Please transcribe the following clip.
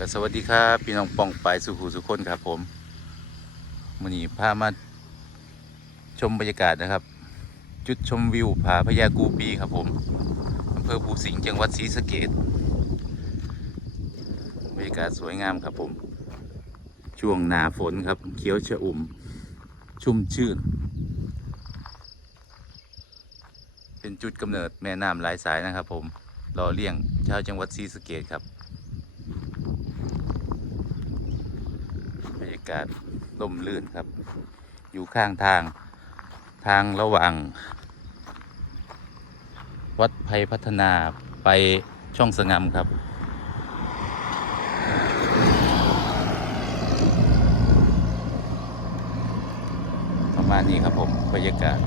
กสวัสดีครับพี่น้องปองปายสุขูสุคนครับผมมื่อนี้พามาชมบรรยากาศนะครับ จุดชมวิวผาพญากูปีครับผมอำเภอภูสิงห์จังหวัดศรีสะเกดบรรยากาศสวยงามครับผม ช่วงหนาฝนครับเขียวชอุ่ม ชุ่มชื่น เป็นจุดกำเนิดแม่น้ำหลายสายนะครับผมรอเลี้ยงชาวจังหวัดศรีสะเกดครับ บรรยากาศล่มลื่นครับ อยู่ข้างทางทางระหว่าง วัดไพพัฒนาไปช่องสงามครับ ประมาณนี้ครับผมบรรยากาศ